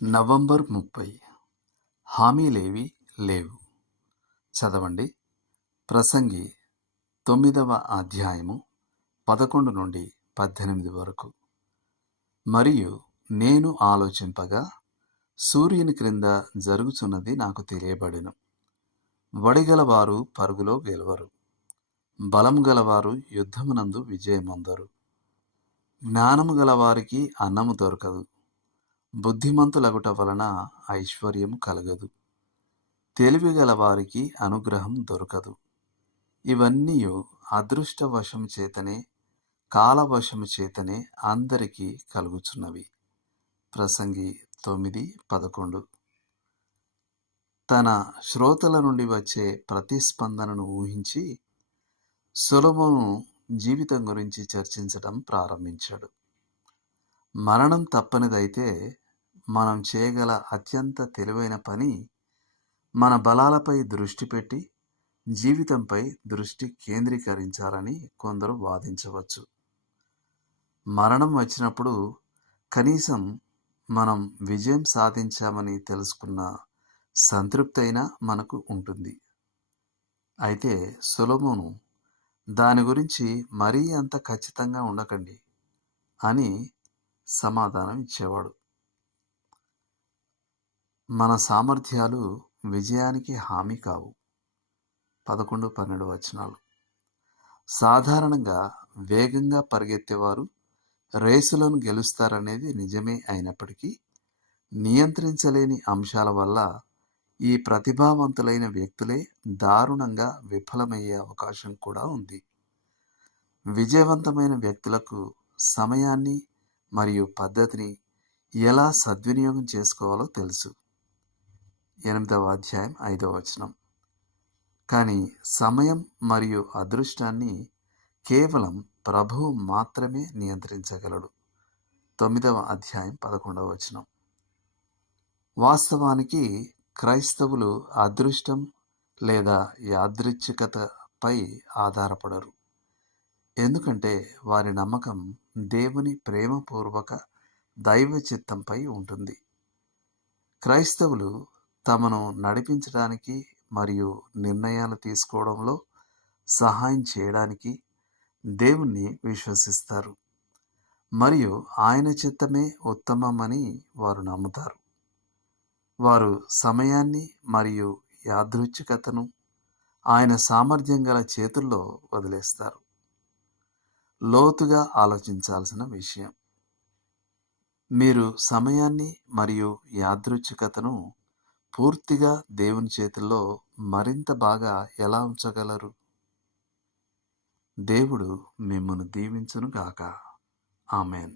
November 30 హామీలేవి లేవు. చదవండి. ప్రసంగి 9వ అధ్యాయము 11 నుండి 18 వరకు. మరియు నేను ఆలోచింపగా సూర్యుని క్రింద జరుగుచున్నది నాకు తెలియబడెను. వడిగలవారు పరుగులో గెలవరు, బలము గలవారు యుద్ధమునందు విజయమొందరు. జ్ఞానము గలవారికి అన్నము దొరకదు, బుద్ధిమంతులగుట వలన ఐశ్వర్యము కలగదు, తెలివి గలవారికి అనుగ్రహం దొరకదు. ఇవన్నీయు అదృష్టవశము చేతనే, కాలవశము చేతనే అందరికీ కలుగుచున్నవి. ప్రసంగి 9:11. తన శ్రోతల నుండి వచ్చే ప్రతిస్పందనను ఊహించి సొలొమోను జీవితం గురించి చర్చించడం ప్రారంభించాడు. మరణం తప్పనిదైతే మనం చేయగల అత్యంత తెలివైన పని మన బలాలపై దృష్టి పెట్టి జీవితంపై దృష్టి కేంద్రీకరించాలని కొందరు వాదించవచ్చు. మరణం వచ్చినప్పుడు కనీసం మనం విజయం సాధించామని తెలుసుకున్న సంతృప్తి అయినా మనకు ఉంటుంది. అయితే సొలొమోను దాని గురించి మరీ అంత ఖచ్చితంగా ఉండకండి అని సమాధానం ఇచ్చేవాడు. మన సామర్థ్యాలు విజయానికి హామీ కావు. 11-12 వచనాలు. సాధారణంగా వేగంగా పరిగెత్తేవారు రేసులను గెలుస్తారనేది నిజమే అయినప్పటికీ నియంత్రించలేని అంశాల వల్ల ఈ ప్రతిభావంతులైన వ్యక్తులే దారుణంగా విఫలమయ్యే అవకాశం కూడా ఉంది. విజయవంతమైన వ్యక్తులకు సమయాన్ని మరియు పద్ధతిని ఎలా సద్వినియోగం చేసుకోవాలో తెలుసు. 8వ అధ్యాయం 5వ వచనం. కానీ సమయం మరియు అదృష్టాన్ని కేవలం ప్రభువు మాత్రమే నియంత్రించగలడు. 9వ అధ్యాయం 11వ వచనం. వాస్తవానికి క్రైస్తవులు అదృష్టం లేదా యాదృచ్ఛికతపై ఆధారపడరు. ఎందుకంటే వారి నమ్మకం దేవుని ప్రేమపూర్వక దైవ చిత్తంపై ఉంటుంది. క్రైస్తవులు తమను నడిపించడానికి మరియు నిర్ణయాలు తీసుకోవడంలో సహాయం చేయడానికి దేవుణ్ణి విశ్వసిస్తారు మరియు ఆయన చిత్తమే ఉత్తమమని వారు నమ్ముతారు. వారు సమయాన్ని మరియు యాదృచ్ఛికతను ఆయన సామర్థ్యం గల చేతుల్లో వదిలేస్తారు. లోతుగా ఆలోచించాల్సిన విషయం. మీరు సమయాన్ని మరియు యాదృచ్ఛికతను పూర్తిగా దేవుని చేతుల్లో మరింత బాగా ఎలా ఉంచగలరు? దేవుడు మిమ్మును దీవించును గాక. ఆమేన్.